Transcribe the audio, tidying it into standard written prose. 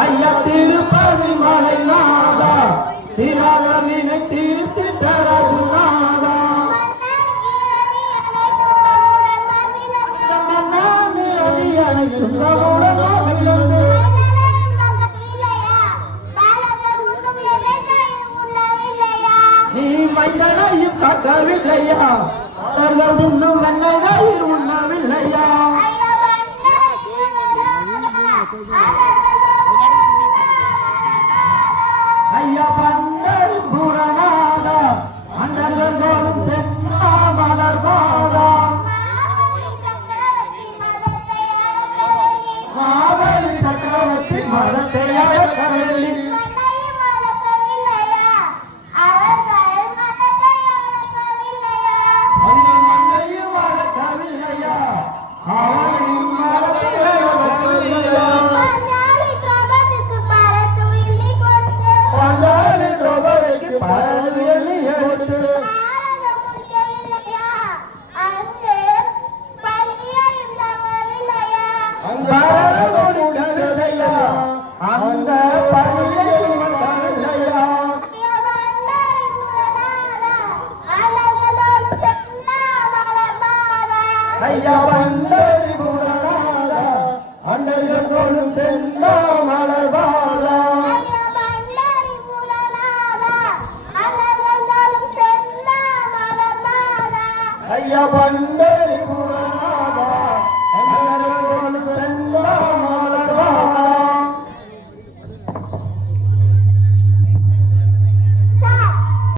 ஐயா திருப்பதி மலை நாதா திராவினை தீர்த்து தரது நாதா நீ மைதனையும் காக்கவில்லையா இன்னும் மன்னரையும் உண்ணவில்லையா ஐயா பந்தல் புறநாதா அண்டர்களும் தென்னா மலர் பாதா மாவலி சக்கரவர்த்தி மரத்தையாய கரளி மண்ணையும் வளர்க்கவில்லையா அவனையும் மரத்தையாய அந்த ஐயா வந்தரி புறநாதா அண்டர்களும் செல்லா மலர்வாதா ஐயா வந்தரி புற